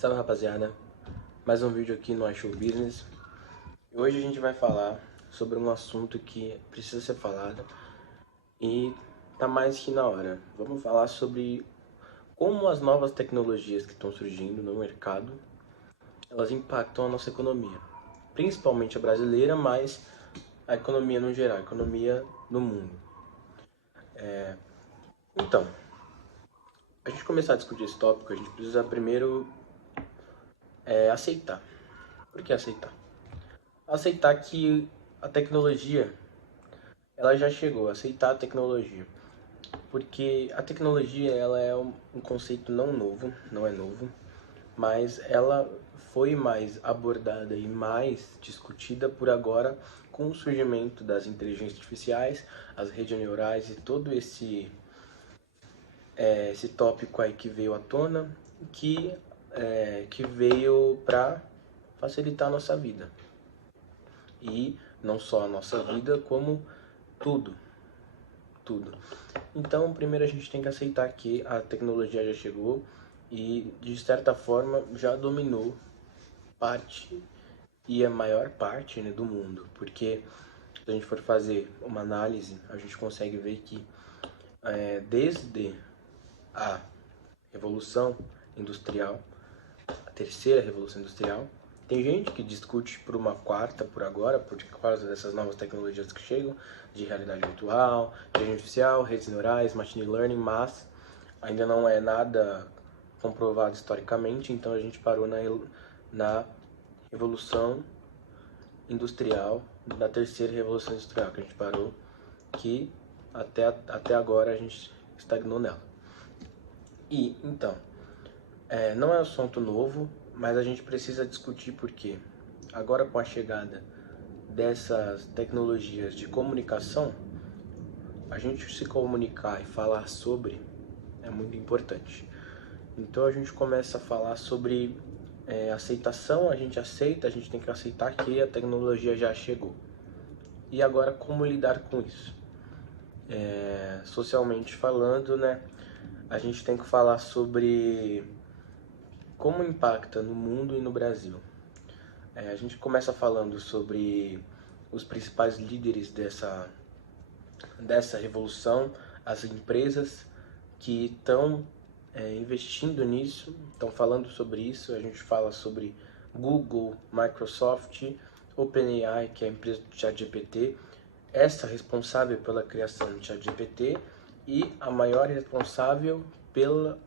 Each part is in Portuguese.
Salve rapaziada, mais um vídeo aqui no iShow Business. E hoje a gente vai falar sobre um assunto que precisa ser falado e tá mais que na hora. Vamos falar sobre como as novas tecnologias que estão surgindo no mercado, elas impactam a nossa economia. Principalmente a brasileira, mas a economia no geral, a economia no mundo. Então, a gente começar a discutir esse tópico, a gente precisa primeiro aceitar. Por que aceitar? Aceitar que a tecnologia, ela já chegou, aceitar a tecnologia. Porque a tecnologia, ela é um conceito não novo, não é novo, mas ela foi mais abordada e mais discutida por agora com o surgimento das inteligências artificiais, as redes neurais e todo esse tópico aí que veio à tona, que veio para facilitar a nossa vida. E não só a nossa vida, como tudo. Tudo. Então, primeiro a gente tem que aceitar que a tecnologia já chegou e, de certa forma, já dominou parte e a maior parte, né, do mundo. Porque, se a gente for fazer uma análise, a gente consegue ver que desde a Revolução Industrial, a terceira Revolução Industrial, tem gente que discute por uma quarta por agora, por causa dessas novas tecnologias que chegam, de realidade virtual, inteligência artificial, redes neurais, machine learning, mas ainda não é nada comprovado historicamente, então a gente parou na Revolução Industrial, na terceira Revolução Industrial, que a gente parou, que até agora a gente estagnou nela. E, então, não é um assunto novo, mas a gente precisa discutir porque agora com a chegada dessas tecnologias de comunicação, a gente se comunicar e falar sobre é muito importante. Então a gente começa a falar sobre aceitação, a gente aceita, a gente tem que aceitar que a tecnologia já chegou. E agora como lidar com isso? Socialmente falando, né, a gente tem que falar sobre como impacta no mundo e no Brasil. A gente começa falando sobre os principais líderes dessa revolução, as empresas que estão investindo nisso, estão falando sobre isso. A gente fala sobre Google, Microsoft, OpenAI, que é a empresa do ChatGPT, essa responsável pela criação do ChatGPT e a maior responsável pela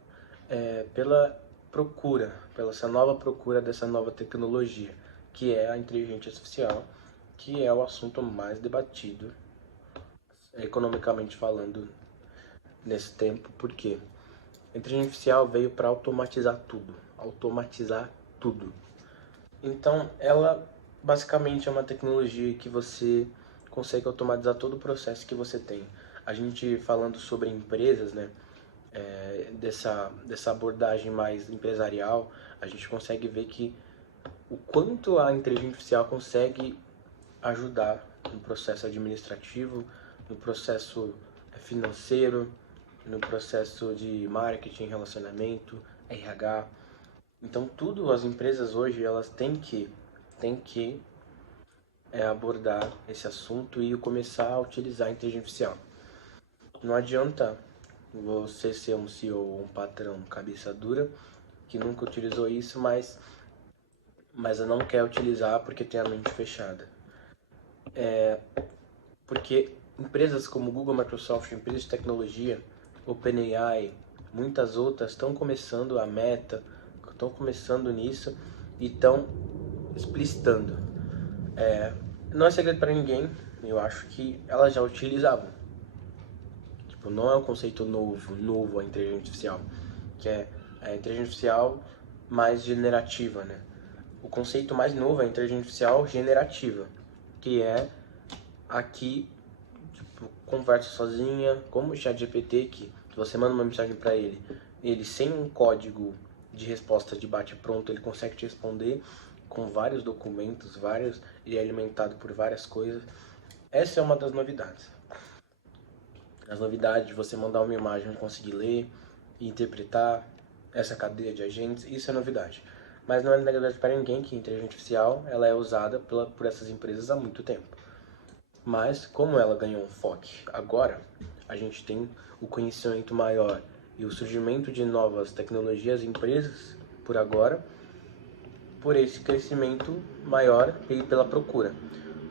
procura, pela essa nova procura dessa nova tecnologia, que é a inteligência artificial, que é o assunto mais debatido, economicamente falando, nesse tempo, porque a inteligência artificial veio para automatizar tudo, automatizar tudo. Então, ela basicamente é uma tecnologia que você consegue automatizar todo o processo que você tem. A gente falando sobre empresas, né, dessa abordagem mais empresarial, a gente consegue ver que o quanto a inteligência artificial consegue ajudar no processo administrativo, no processo financeiro, no processo de marketing, relacionamento, RH. Então tudo as empresas hoje elas têm que abordar esse assunto e começar a utilizar a inteligência artificial. Não adianta você ser um CEO ou um patrão cabeça dura que nunca utilizou isso, mas não quer utilizar porque tem a mente fechada. Porque empresas como Google, Microsoft, empresas de tecnologia, OpenAI, muitas outras estão começando, a Meta, estão começando nisso e estão explicitando. Não é segredo para ninguém, eu acho que elas já utilizavam. Tipo, não é um conceito novo a inteligência artificial, que é a inteligência artificial mais generativa, né? O conceito mais novo é a inteligência artificial generativa, que é aqui, tipo, conversa sozinha, como o ChatGPT, que você manda uma mensagem para ele sem um código de resposta de bate-pronto, ele consegue te responder com vários documentos, ele é alimentado por várias coisas. Essa é uma das novidades. As novidades de você mandar uma imagem e conseguir ler e interpretar essa cadeia de agentes, isso é novidade. Mas não é novidade para ninguém que a inteligência artificial ela é usada por essas empresas há muito tempo. Mas, como ela ganhou um foco agora, a gente tem o conhecimento maior e o surgimento de novas tecnologias e empresas por agora, por esse crescimento maior e pela procura.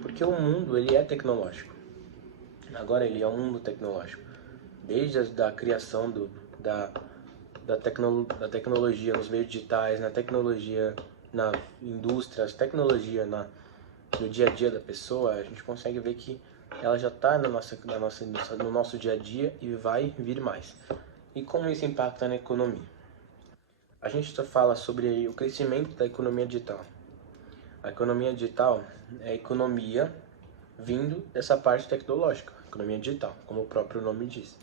Porque o mundo ele é tecnológico. Agora ele é um mundo tecnológico. Desde a criação da tecnologia nos meios digitais, na tecnologia na indústria, tecnologia no dia a dia da pessoa, a gente consegue ver que ela já está no nosso dia a dia e vai vir mais. E como isso impacta na economia? A gente fala sobre o crescimento da economia digital. A economia digital é a economia vindo dessa parte tecnológica, economia digital, como o próprio nome diz.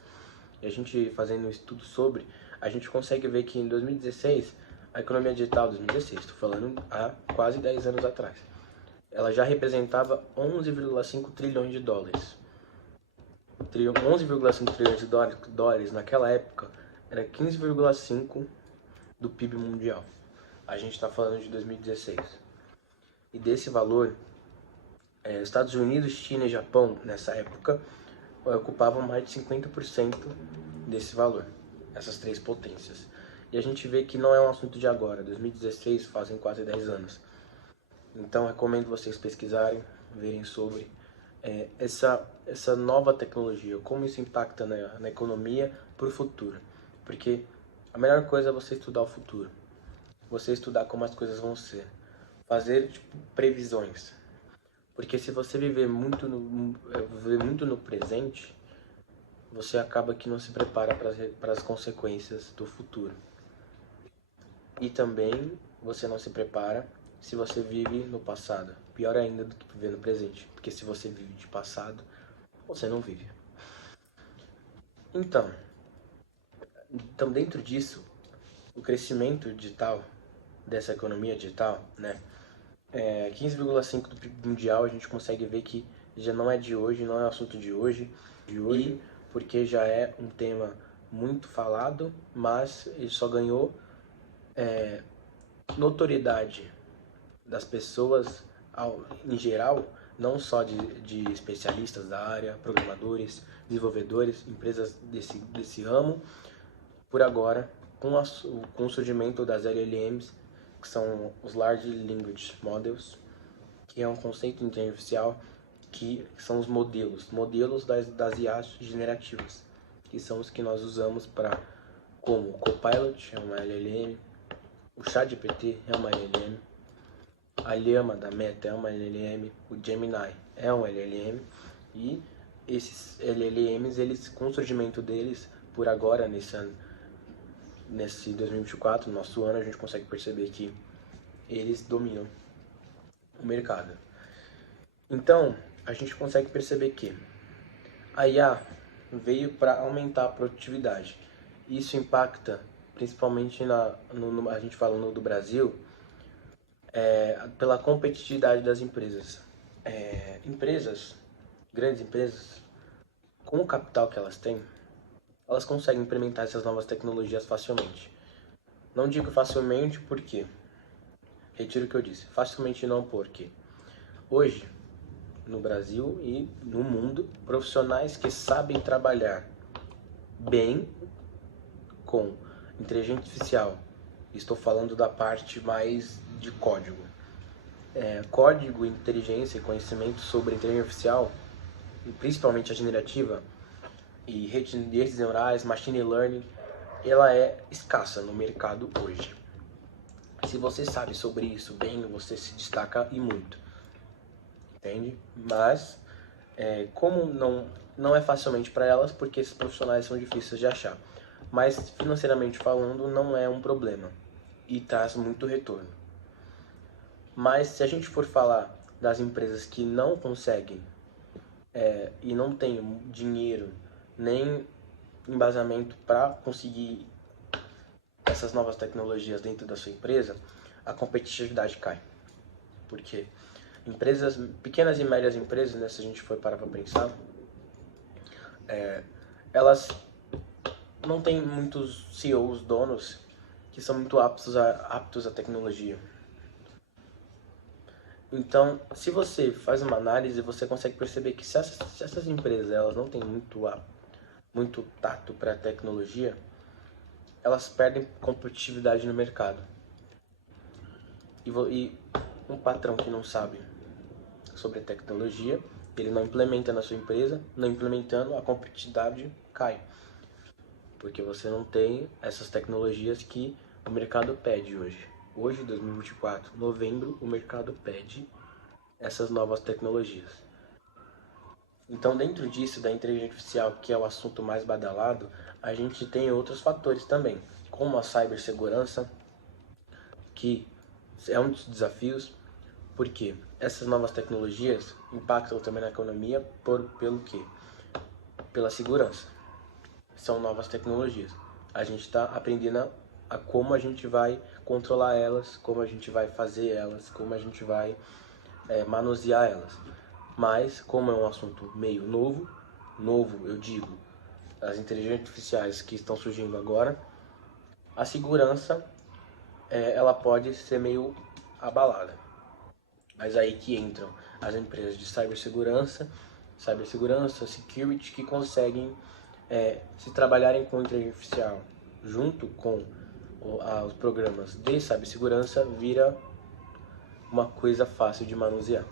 E a gente fazendo um estudo sobre, a gente consegue ver que em 2016, a economia digital, 2016, estou falando há quase 10 anos atrás, ela já representava 11,5 trilhões de dólares. 11,5 trilhões de dólares naquela época era 15,5 do PIB mundial. A gente está falando de 2016. E desse valor, Estados Unidos, China e Japão, nessa época, ocupavam mais de 50% desse valor, essas três potências. E a gente vê que não é um assunto de agora, 2016 fazem quase 10 anos. Então recomendo vocês pesquisarem, verem sobre essa nova tecnologia, como isso impacta na economia para o futuro. Porque a melhor coisa é você estudar o futuro, você estudar como as coisas vão ser, fazer previsões. Porque se você viver muito no presente, você acaba que não se prepara para as consequências do futuro. E também você não se prepara se você vive no passado. Pior ainda do que viver no presente. Porque se você vive de passado, você não vive. Então dentro disso, o crescimento digital, dessa economia digital, né? 15,5 do PIB mundial, a gente consegue ver que já não é de hoje, não é assunto de hoje, e porque já é um tema muito falado, mas ele só ganhou notoriedade das pessoas em geral, não só de especialistas da área, programadores, desenvolvedores, empresas desse ramo, por agora, com o surgimento das LLMs, que são os Large Language Models, que é um conceito de inteligência artificial, que são os modelos das IAs generativas, que são os que nós usamos como o Copilot, é uma LLM, o ChatGPT é uma LLM, a Llama da Meta é uma LLM, o Gemini é um LLM, e esses LLMs, eles, com o surgimento deles, por agora, nesse 2024, nosso ano, a gente consegue perceber que eles dominam o mercado. Então, a gente consegue perceber que a IA veio para aumentar a produtividade. Isso impacta principalmente a gente falando do Brasil, pela competitividade das empresas. Grandes empresas, com o capital que elas têm, elas conseguem implementar essas novas tecnologias facilmente. Não digo facilmente porque, retiro o que eu disse, facilmente não porque hoje, no Brasil e no mundo, profissionais que sabem trabalhar bem com inteligência artificial, estou falando da parte mais de código. Código, inteligência e conhecimento sobre inteligência artificial, e principalmente a generativa, e redes neurais, machine learning, ela é escassa no mercado hoje. Se você sabe sobre isso bem, você se destaca e muito, entende? Mas, como não é facilmente para elas, porque esses profissionais são difíceis de achar. Mas, financeiramente falando, não é um problema e traz muito retorno. Mas, se a gente for falar das empresas que não conseguem e não têm dinheiro nem embasamento para conseguir essas novas tecnologias dentro da sua empresa, a competitividade cai. Porque pequenas e médias empresas, né, se a gente for parar para pensar, elas não têm muitos CEOs, donos, que são muito aptos à tecnologia. Então, se você faz uma análise, você consegue perceber que se essas empresas elas não têm muito tato para a tecnologia, elas perdem competitividade no mercado. E um patrão que não sabe sobre a tecnologia, ele não implementa na sua empresa, não implementando, a competitividade cai. Porque você não tem essas tecnologias que o mercado pede hoje. Hoje, 2024, novembro, o mercado pede essas novas tecnologias. Então, dentro disso, da inteligência artificial, que é o assunto mais badalado, a gente tem outros fatores também, como a cibersegurança, que é um dos desafios, porque essas novas tecnologias impactam também na economia pelo quê? Pela segurança. São novas tecnologias. A gente está aprendendo a como a gente vai controlar elas, como a gente vai fazer elas, como a gente vai manusear elas. Mas, como é um assunto meio novo eu digo, as inteligências artificiais que estão surgindo agora, a segurança ela pode ser meio abalada. Mas aí que entram as empresas de cibersegurança, security, que conseguem, se trabalharem com inteligência artificial junto com os programas de cibersegurança, vira uma coisa fácil de manusear.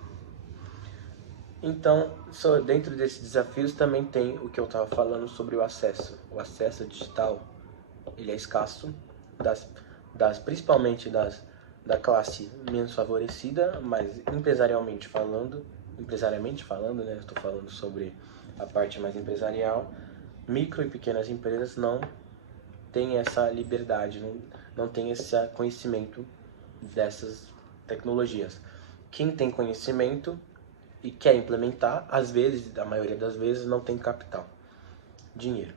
Então, dentro desses desafios também tem o que eu estava falando sobre o acesso. O acesso digital, ele é escasso, principalmente da classe menos favorecida, mas empresarialmente falando, né, estou falando sobre a parte mais empresarial, micro e pequenas empresas não têm essa liberdade, não têm esse conhecimento dessas tecnologias. Quem tem conhecimento e quer implementar, às vezes, a maioria das vezes, não tem capital, dinheiro.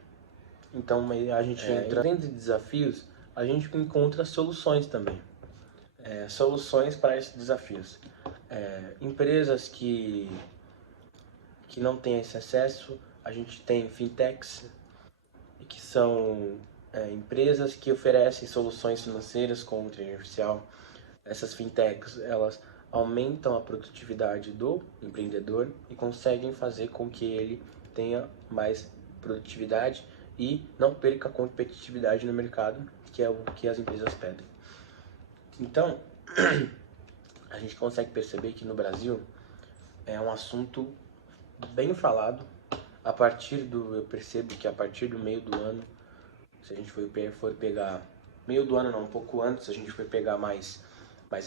Então a gente entra dentro de desafios, a gente encontra soluções também. Soluções para esses desafios. Empresas que não têm esse acesso, a gente tem fintechs, que são empresas que oferecem soluções financeiras com inteligência artificial. Essas fintechs, elas aumentam a produtividade do empreendedor e conseguem fazer com que ele tenha mais produtividade e não perca a competitividade no mercado, que é o que as empresas pedem. Então, a gente consegue perceber que no Brasil é um assunto bem falado. Eu percebo que a partir do meio do ano, se a gente for pegar, meio do ano não, um pouco antes, se a gente for pegar mais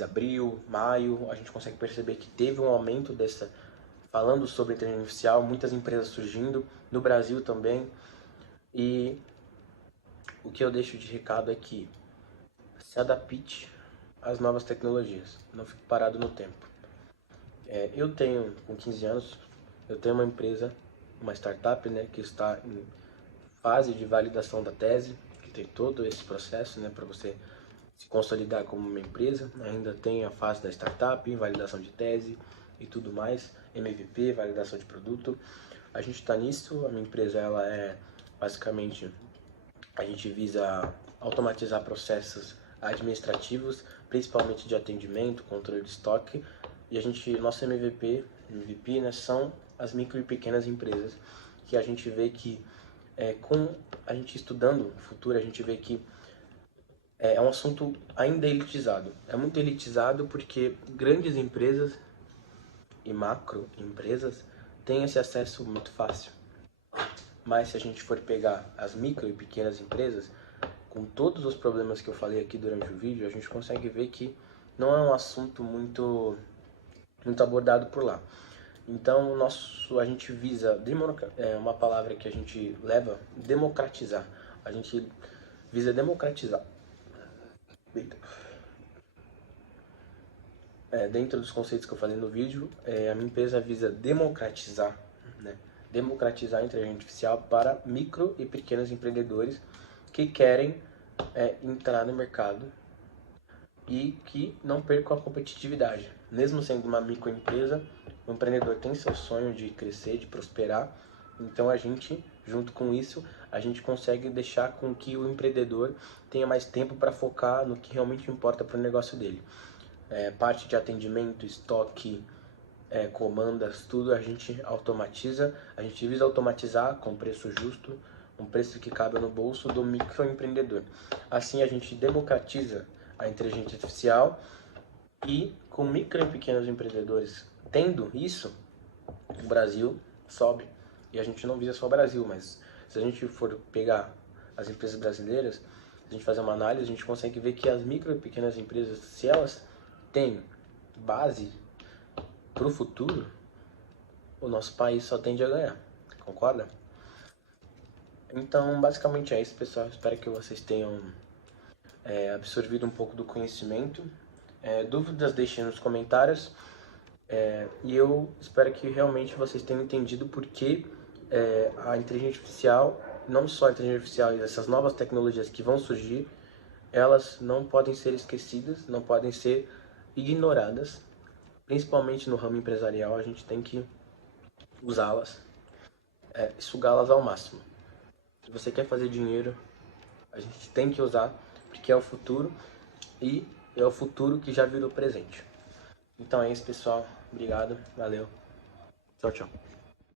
abril, maio, a gente consegue perceber que teve um aumento falando sobre inteligência artificial, muitas empresas surgindo, no Brasil também. E o que eu deixo de recado é que se adapte às novas tecnologias, não fique parado no tempo. Eu tenho, com 15 anos, eu tenho uma empresa, uma startup, né, que está em fase de validação da tese, que tem todo esse processo, né, para você se consolidar como uma empresa. Ainda tem a fase da startup, validação de tese e tudo mais, MVP, validação de produto. A gente está nisso. A minha empresa, ela é basicamente, a gente visa automatizar processos administrativos, principalmente de atendimento, controle de estoque. E nosso MVP, né, são as micro e pequenas empresas, que a gente vê que com a gente estudando o futuro, a gente vê que é um assunto ainda elitizado. É muito elitizado porque grandes empresas e macro empresas têm esse acesso muito fácil. Mas se a gente for pegar as micro e pequenas empresas, com todos os problemas que eu falei aqui durante o vídeo, a gente consegue ver que não é um assunto muito abordado por lá. Então, a gente visa, uma palavra que a gente leva, democratizar. A gente visa democratizar. Dentro dos conceitos que eu falei no vídeo, a minha empresa visa democratizar, né? Democratizar a inteligência artificial para micro e pequenos empreendedores que querem entrar no mercado e que não percam a competitividade. Mesmo sendo uma microempresa, o empreendedor tem seu sonho de crescer, de prosperar. Então junto com isso, a gente consegue deixar com que o empreendedor tenha mais tempo para focar no que realmente importa para o negócio dele. Parte de atendimento, estoque, comandas, tudo a gente automatiza, a gente visa automatizar com preço justo, um preço que cabe no bolso do microempreendedor. Assim a gente democratiza a inteligência artificial e com micro e pequenos empreendedores tendo isso, o Brasil sobe. E a gente não visa só o Brasil, mas se a gente for pegar as empresas brasileiras, se a gente fazer uma análise, a gente consegue ver que as micro e pequenas empresas, se elas têm base para o futuro, o nosso país só tende a ganhar. Concorda? Então, basicamente é isso, pessoal. Espero que vocês tenham absorvido um pouco do conhecimento. Dúvidas, deixem nos comentários. E eu espero que realmente vocês tenham entendido por que a inteligência artificial, não só a inteligência artificial e essas novas tecnologias que vão surgir, elas não podem ser esquecidas, não podem ser ignoradas. Principalmente no ramo empresarial, a gente tem que usá-las, sugá-las ao máximo. Se você quer fazer dinheiro, a gente tem que usar, porque é o futuro e é o futuro que já virou presente. Então é isso, pessoal. Obrigado, valeu. Tchau, tchau.